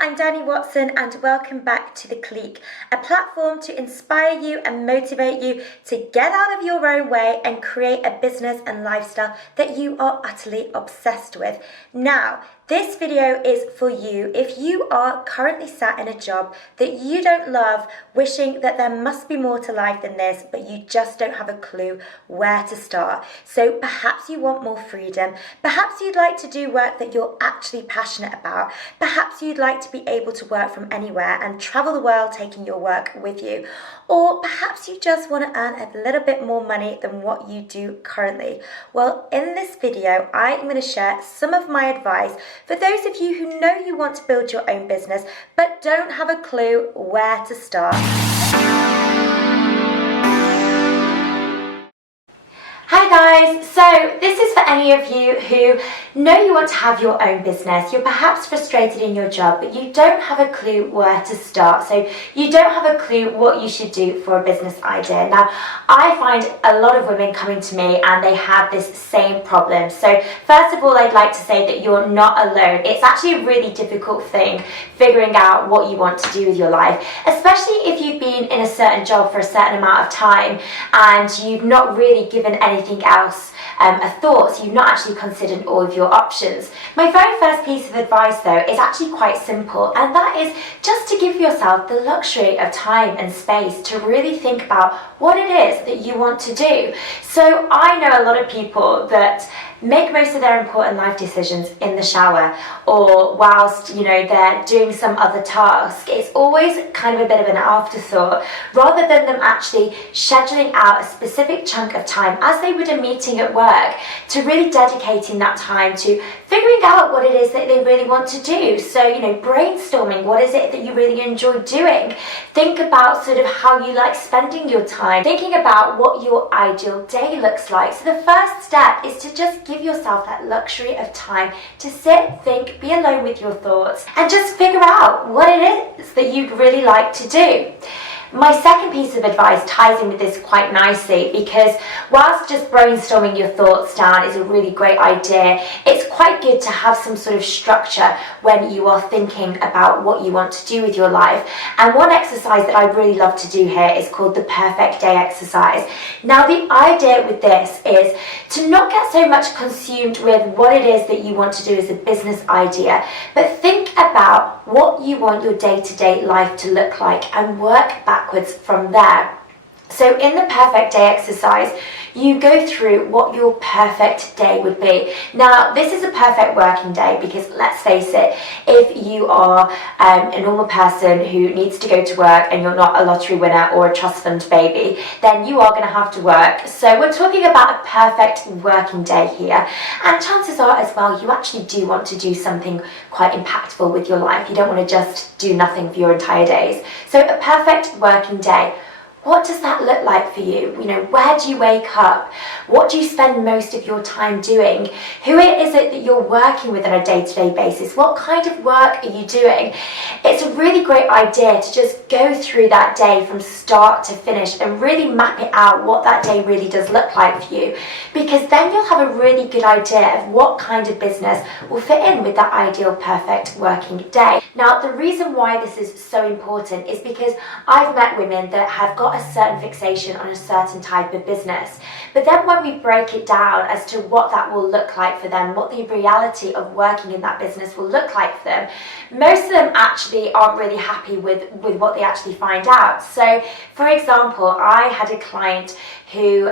I'm Danny Watson and welcome back to The Clique, a platform to inspire you and motivate you to get out of your own way and create a business and lifestyle that you are utterly obsessed with. Now, this video is for you if you are currently sat in a job that you don't love, wishing that there must be more to life than this, but you just don't have a clue where to start. So perhaps you want more freedom, perhaps you'd like to do work that you're actually passionate about, perhaps you'd like to be able to work from anywhere and travel the world taking your work with you, or perhaps you just want to earn a little bit more money than what you do currently. Well, in this video, I am going to share some of my advice for those of you who know you want to build your own business but don't have a clue where to start. Hi guys, so this is for any of you who know you want to have your own business. You're perhaps frustrated in your job, but you don't have a clue where to start. So you don't have a clue what you should do for a business idea. Now, I find a lot of women coming to me and they have this same problem. So first of all, I'd like to say that you're not alone. It's actually a really difficult thing figuring out what you want to do with your life, especially if you've been in a certain job for a certain amount of time and you've not really given anything else a thought, so you've not actually considered all of your options. My very first piece of advice though is actually quite simple, and that is just to give yourself the luxury of time and space to really think about what it is that you want to do. So I know a lot of people that make most of their important life decisions in the shower or whilst they're doing some other task. It's always kind of a bit of an afterthought rather than them actually scheduling out a specific chunk of time as they would a meeting at work to really dedicating that time to figuring out what it is that they really want to do. So brainstorming what is it that you really enjoy doing. Think about sort of how you like spending your time, thinking about what your ideal day looks like. So the first step is to just give yourself that luxury of time to sit, think, be alone with your thoughts and just figure out what it is that you'd really like to do. My second piece of advice ties in with this quite nicely because whilst just brainstorming your thoughts down is a really great idea, it's quite good to have some sort of structure when you are thinking about what you want to do with your life. And one exercise that I really love to do here is called the perfect day exercise. Now, the idea with this is to not get so much consumed with what it is that you want to do as a business idea, but think about what you want your day-to-day life to look like and work backwards from there. So in the perfect day exercise, you go through what your perfect day would be. Now, this is a perfect working day because let's face it, if you are a normal person who needs to go to work and you're not a lottery winner or a trust fund baby, then you are going to have to work. So we're talking about a perfect working day here. And chances are as well, you actually do want to do something quite impactful with your life. You don't want to just do nothing for your entire days. So a perfect working day. What does that look like for you? Where do you wake up? What do you spend most of your time doing? Who is it that you're working with on a day-to-day basis? What kind of work are you doing? It's a really great idea to just go through that day from start to finish and really map it out what that day really does look like for you, because then you'll have a really good idea of what kind of business will fit in with that ideal perfect working day. Now, the reason why this is so important is because I've met women that have got a certain fixation on a certain type of business, but then when we break it down as to what that will look like for them, what the reality of working in that business will look like for them, most of them actually aren't really happy with what they actually find out. So for example, I had a client who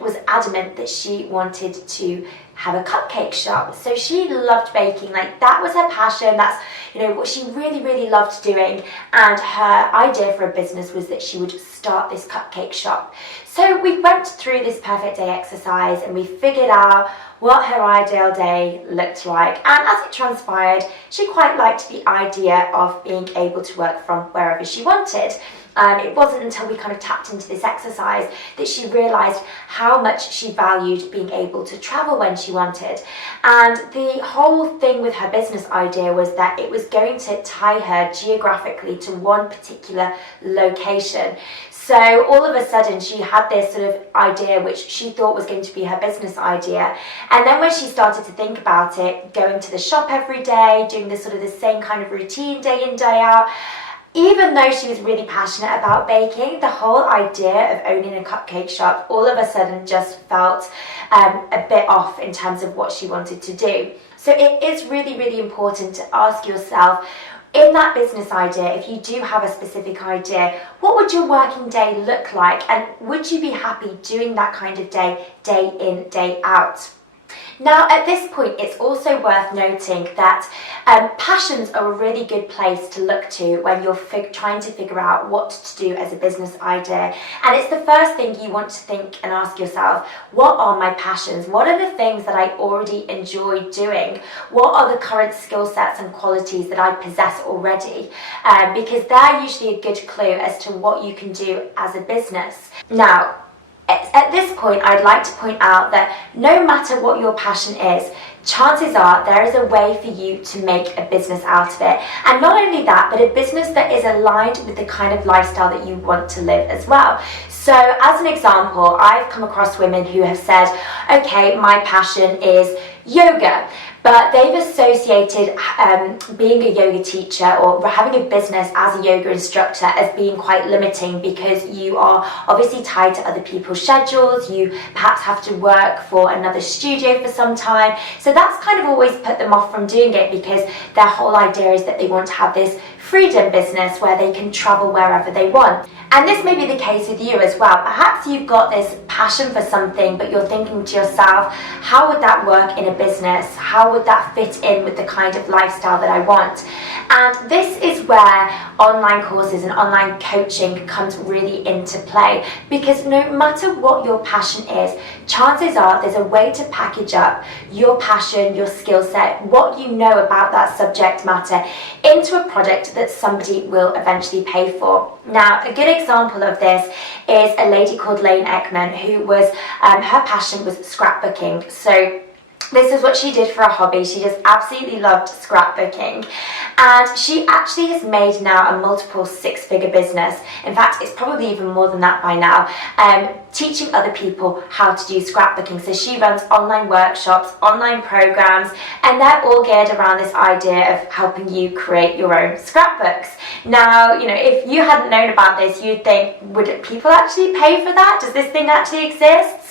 was adamant that she wanted to have a cupcake shop. So she loved baking, like that was her passion, that's what she really loved doing, and her idea for a business was that she would start this cupcake shop. So we went through this perfect day exercise and we figured out what her ideal day looked like, and as it transpired, she quite liked the idea of being able to work from wherever she wanted. It wasn't until we kind of tapped into this exercise that she realised how much she valued being able to travel when she wanted. And the whole thing with her business idea was that it was going to tie her geographically to one particular location. So all of a sudden she had this sort of idea which she thought was going to be her business idea. And then when she started to think about it, going to the shop every day, doing this sort of the same kind of routine day in, day out, even though she was really passionate about baking, the whole idea of owning a cupcake shop all of a sudden just felt a bit off in terms of what she wanted to do. So it is really, really important to ask yourself, in that business idea, if you do have a specific idea, what would your working day look like? And would you be happy doing that kind of day, day in, day out? Now, at this point, it's also worth noting that passions are a really good place to look to when you're trying to figure out what to do as a business idea. And it's the first thing you want to think and ask yourself, what are my passions? What are the things that I already enjoy doing? What are the current skill sets and qualities that I possess already? Because they're usually a good clue as to what you can do as a business. Now, at this point, I'd like to point out that no matter what your passion is, chances are there is a way for you to make a business out of it. And not only that, but a business that is aligned with the kind of lifestyle that you want to live as well. So as an example, I've come across women who have said, okay, my passion is yoga, but they've associated being a yoga teacher or having a business as a yoga instructor as being quite limiting, because you are obviously tied to other people's schedules. You perhaps have to work for another studio for some time. So that's kind of always put them off from doing it, because their whole idea is that they want to have this freedom business where they can travel wherever they want. And this may be the case with you as well. Perhaps you've got this passion for something, but you're thinking to yourself, how would that work in a business? How would that fit in with the kind of lifestyle that I want? And this is where online courses and online coaching comes really into play, because no matter what your passion is, chances are there's a way to package up your passion, your skill set, what you know about that subject matter into a product that somebody will eventually pay for. Now, a good example of this is a lady called Lane Ekman, who was, her passion was scrapbooking. So this is what she did for a hobby. She just absolutely loved scrapbooking. And she actually has made now a multiple six-figure business. In fact, it's probably even more than that by now, teaching other people how to do scrapbooking. So she runs online workshops, online programs, and they're all geared around this idea of helping you create your own scrapbooks. Now, you know, if you hadn't known about this, you'd think, would people actually pay for that? Does this thing actually exist?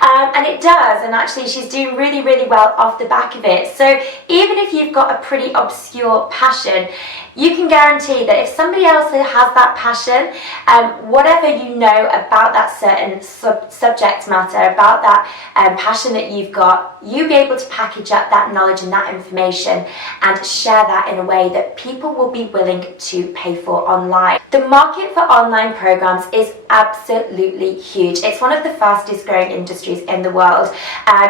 And it does, and actually she's doing really, really well off the back of it. So even if you've got a pretty obscure passion, you can guarantee that if somebody else has that passion, whatever you know about that certain subject matter, about that passion that you've got, you'll be able to package up that knowledge and that information and share that in a way that people will be willing to pay for online. The market for online programs is absolutely huge. It's one of the fastest growing industries in the world.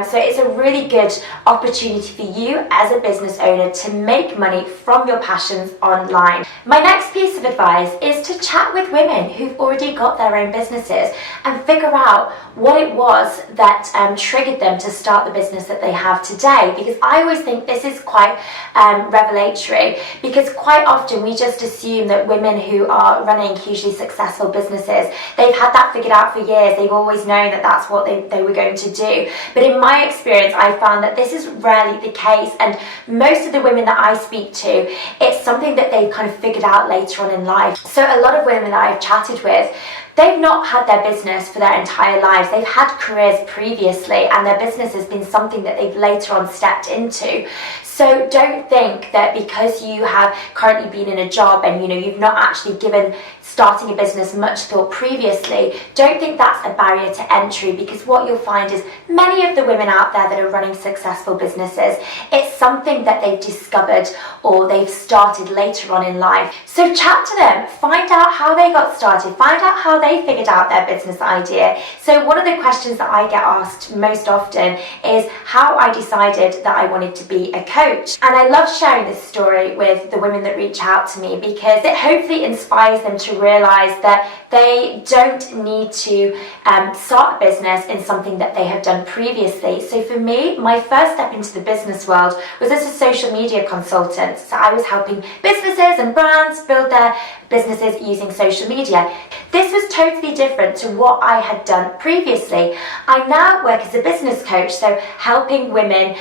So it's a really good opportunity for you as a business owner to make money from your passions online. My next piece of advice is to chat with women who've already got their own businesses and figure out what it was that triggered them to start the business that they have today. Because I always think this is quite revelatory, because quite often we just assume that women who are running hugely successful businesses, they've had that figured out for years. They've always known that that's what they were going to do. But in my experience, I found that this is rarely the case, and most of the women that I speak to, it's something that they've kind of figured out later on in life. So a lot of women that I've chatted with, they've not had their business for their entire lives. They've had careers previously, and their business has been something that they've later on stepped into. So don't think that because you have currently been in a job and you've not actually given starting a business much thought previously, don't think that's a barrier to entry, because what you'll find is many of the women out there that are running successful businesses, it's something that they've discovered or they've started later on in life. So chat to them, find out how they got started, find out how they figured out their business idea. So one of the questions that I get asked most often is how I decided that I wanted to be a coach. And I love sharing this story with the women that reach out to me, because it hopefully inspires them to realize that they don't need to start a business in something that they have done previously. So for me, my first step into the business world was as a social media consultant. So I was helping businesses and brands build their businesses using social media. This was totally different to what I had done previously. I now work as a business coach, so helping women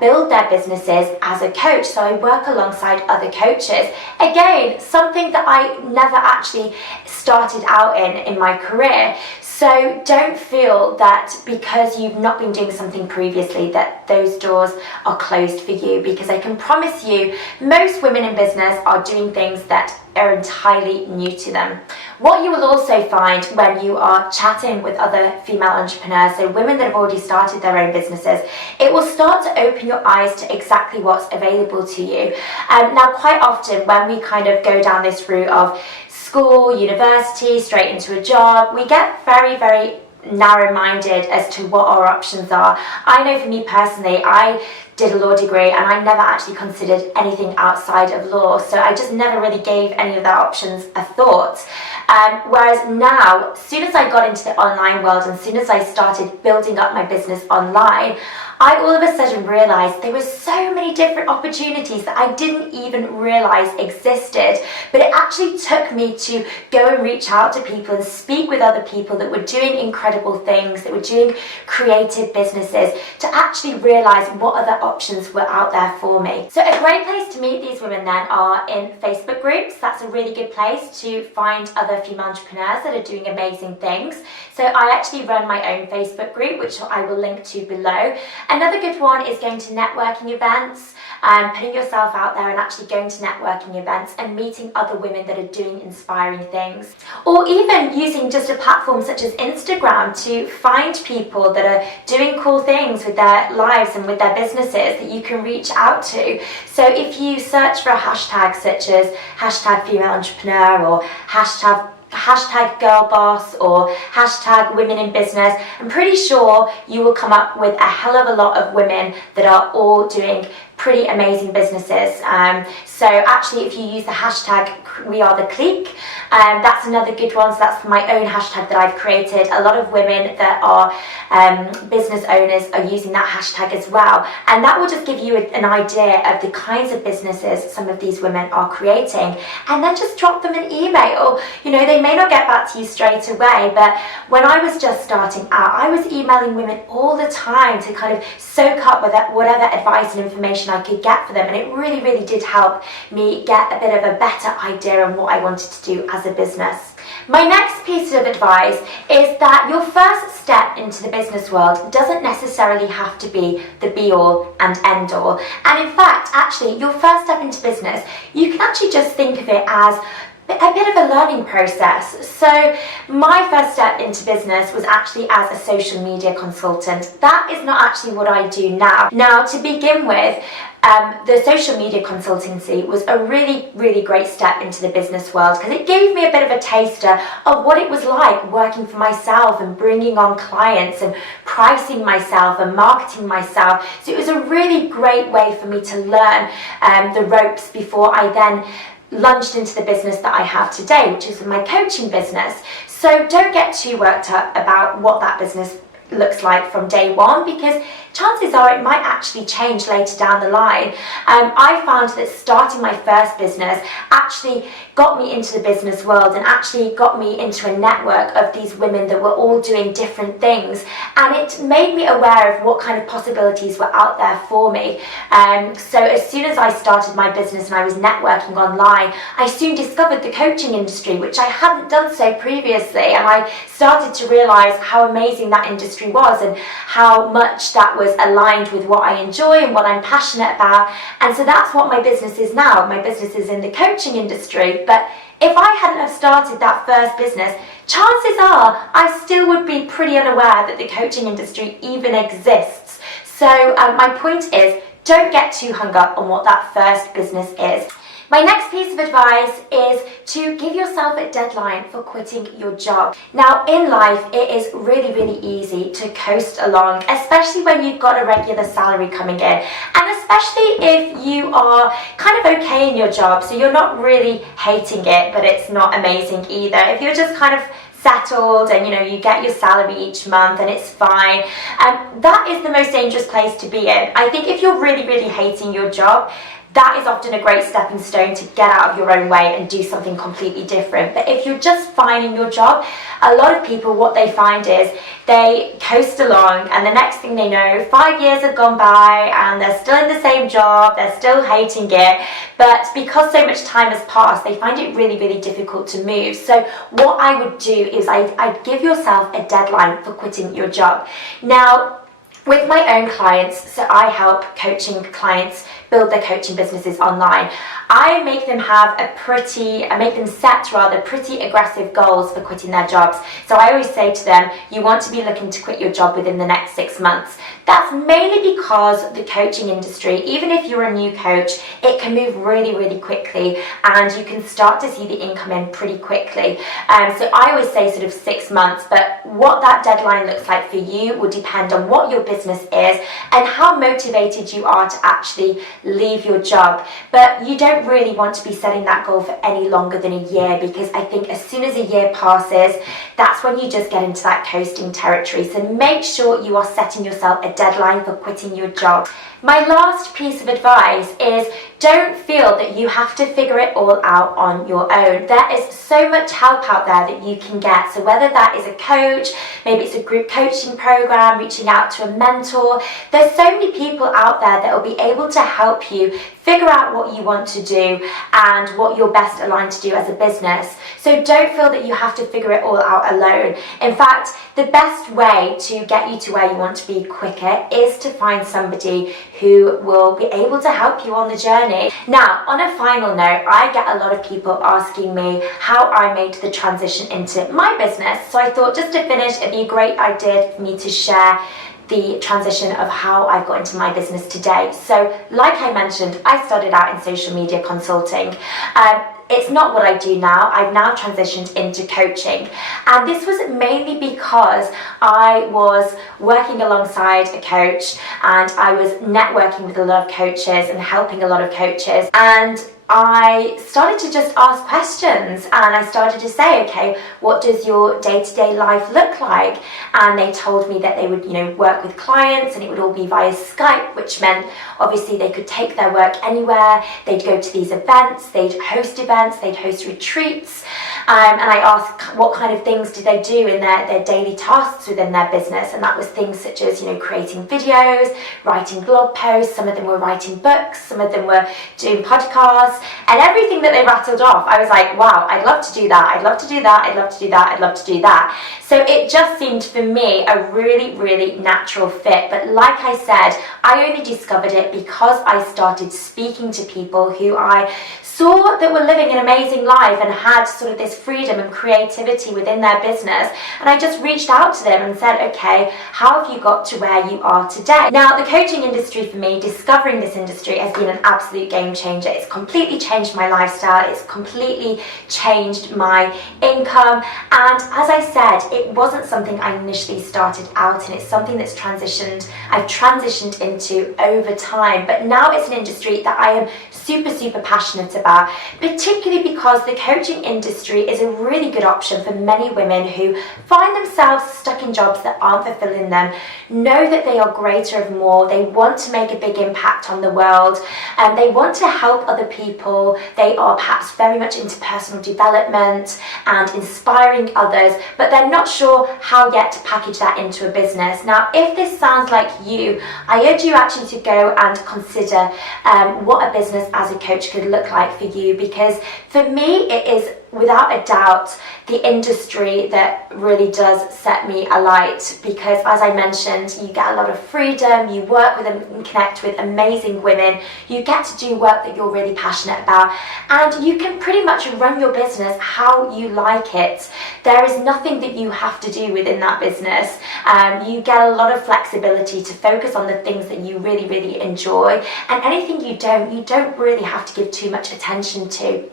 build their businesses as a coach. So I work alongside other coaches. Again, something that I never actually started out in my career. So don't feel that because you've not been doing something previously that those doors are closed for you, because I can promise you most women in business are doing things that are entirely new to them. What you will also find when you are chatting with other female entrepreneurs, so women that have already started their own businesses, it will start to open your eyes to exactly what's available to you. Now, quite often when we kind of go down this route of school, university, straight into a job, we get very, very narrow-minded as to what our options are. I know for me personally, I did a law degree and I never actually considered anything outside of law, so I just never really gave any of the options a thought. Whereas now, as soon as I got into the online world and as soon as I started building up my business online, I all of a sudden realised there were so many different opportunities that I didn't even realise existed. But it actually took me to go and reach out to people and speak with other people that were doing incredible things, that were doing creative businesses, to actually realise what other options were out there for me. So a great place to meet these women then are in Facebook groups. That's a really good place to find other female entrepreneurs that are doing amazing things. So I actually run my own Facebook group, which I will link to below. Another good one is going to networking events, putting yourself out there and actually going to networking events and meeting other women that are doing inspiring things. Or even using just a platform such as Instagram to find people that are doing cool things with their lives and with their businesses that you can reach out to. So if you search for a hashtag such as hashtag female entrepreneur or hashtag girl boss or hashtag women in business, I'm pretty sure you will come up with a hell of a lot of women that are all doing pretty amazing businesses. So actually, if you use the hashtag We Are The Clique, that's another good one. So that's my own hashtag that I've created. A lot of women that are business owners are using that hashtag as well, and that will just give you an idea of the kinds of businesses some of these women are creating. And then just drop them an email. You know, they may not get back to you straight away, but when I was just starting out, I was emailing women all the time to kind of soak up with whatever advice and information I could get for them, and it really, really did help me get a bit of a better idea on what I wanted to do as a business. My next piece of advice is that your first step into the business world doesn't necessarily have to be the be-all and end-all. And in fact, actually, your first step into business, you can actually just think of it as a bit of a learning process. So my first step into business was actually as a social media consultant. That is not actually what I do now. Now, to begin with, the social media consultancy was a really, really great step into the business world because it gave me a bit of a taster of what it was like working for myself and bringing on clients and pricing myself and marketing myself. So it was a really great way for me to learn the ropes before I then launched into the business that I have today, which is my coaching business. So don't get too worked up about what that business looks like from day one, because chances are it might actually change later down the line. I found that starting my first business actually got me into the business world and actually got me into a network of these women that were all doing different things, and it made me aware of what kind of possibilities were out there for me. So as soon as I started my business and I was networking online, I soon discovered the coaching industry, which I hadn't done so previously, and I started to realize how amazing that industry was and how much that was aligned with what I enjoy and what I'm passionate about. And so that's what my business is now. My business is in the coaching industry. But if I hadn't have started that first business, chances are I still would be pretty unaware that the coaching industry even exists. So my point is, don't get too hung up on what that first business is. My next piece of advice is to give yourself a deadline for quitting your job. Now, in life, it is really, really easy to coast along, especially when you've got a regular salary coming in, and especially if you are kind of okay in your job, so you're not really hating it, but it's not amazing either. If you're just kind of settled and you get your salary each month and it's fine, that is the most dangerous place to be in. I think if you're really, really hating your job, that is often a great stepping stone to get out of your own way and do something completely different. But if you're just fine in your job, a lot of people, what they find is they coast along, and the next thing they know, 5 years have gone by and they're still in the same job, they're still hating it, but because so much time has passed, they find it really, really difficult to move. So what I would do is I'd give yourself a deadline for quitting your job. Now, with my own clients, so I help coaching clients build their coaching businesses online. I make them set pretty aggressive goals for quitting their jobs. So I always say to them, you want to be looking to quit your job within the next 6 months. That's mainly because the coaching industry, even if you're a new coach, it can move really, really quickly, and you can start to see the income in pretty quickly. So I always say sort of 6 months, but what that deadline looks like for you will depend on what your business is and how motivated you are to actually leave your job. But you don't really want to be setting that goal for any longer than a year, because I think as soon as a year passes, that's when you just get into that coasting territory. So make sure you are setting yourself a deadline for quitting your job. My last piece of advice is don't feel that you have to figure it all out on your own. There is so much help out there that you can get. So whether that is a coach, maybe it's a group coaching program, reaching out to a mentor, there's so many people out there that will be able to help you figure out what you want to do and what you're best aligned to do as a business. So don't feel that you have to figure it all out alone. In fact, the best way to get you to where you want to be quicker is to find somebody who will be able to help you on the journey. Now, on a final note, I get a lot of people asking me how I made the transition into my business. So I thought, just to finish, it'd be a great idea for me to share the transition of how I got into my business today. So like I mentioned, I started out in social media consulting. It's not what I do now. I've now transitioned into coaching, and this was mainly because I was working alongside a coach and I was networking with a lot of coaches and helping a lot of coaches, and I started to just ask questions, and I started to say, okay, what does your day-to-day life look like? And they told me that they would, work with clients, and it would all be via Skype, which meant obviously they could take their work anywhere. They'd go to these events, they'd host retreats, and I asked what kind of things did they do in their daily tasks within their business, and that was things such as, creating videos, writing blog posts, some of them were writing books, some of them were doing podcasts, and everything that they rattled off, I was like, wow, I'd love to do that, I'd love to do that, I'd love to do that, I'd love to do that. So it just seemed for me a really, really natural fit. But like I said, I only discovered it because I started speaking to people who I saw that were living an amazing life and had sort of this freedom and creativity within their business, and I just reached out to them and said, okay, how have you got to where you are today? Now, the coaching industry for me, discovering this industry has been an absolute game changer. It's completely changed my lifestyle, it's completely changed my income, and as I said, it wasn't something I initially started out in. It's something that's I've transitioned into over time, but now it's an industry that I am super passionate about, particularly because the coaching industry is a really good option for many women who find themselves stuck in jobs that aren't fulfilling them, know that they are greater of more, they want to make a big impact on the world, and they want to help other people, they are perhaps very much into personal development and inspiring others, but they're not sure how yet to package that into a business. Now, if this sounds like you, I urge you actually to go and consider what a business as a coach could look like for you, because for me it is without a doubt the industry that really does set me alight, because as I mentioned, you get a lot of freedom, you work with and connect with amazing women, you get to do work that you're really passionate about, and you can pretty much run your business how you like it. There is nothing that you have to do within that business. You get a lot of flexibility to focus on the things that you really enjoy, and anything you don't really have to give too much attention to.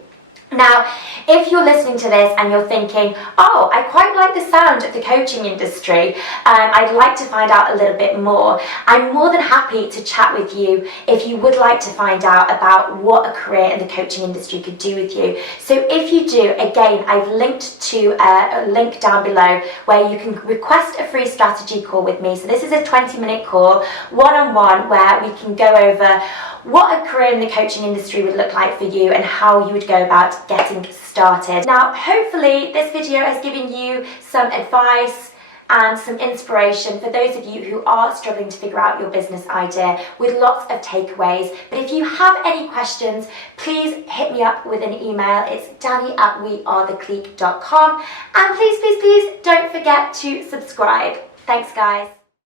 Now, if you're listening to this and you're thinking, oh, I quite like the sound of the coaching industry, I'd like to find out a little bit more, I'm more than happy to chat with you if you would like to find out about what a career in the coaching industry could do with you. So if you do, again, I've linked to a link down below where you can request a free strategy call with me. So this is a 20-minute call, one-on-one, where we can go over what a career in the coaching industry would look like for you and how you would go about getting started. Now, hopefully this video has given you some advice and some inspiration for those of you who are struggling to figure out your business idea, with lots of takeaways. But if you have any questions, please hit me up with an email. It's danny@wearetheclique.com. And please don't forget to subscribe. Thanks, guys.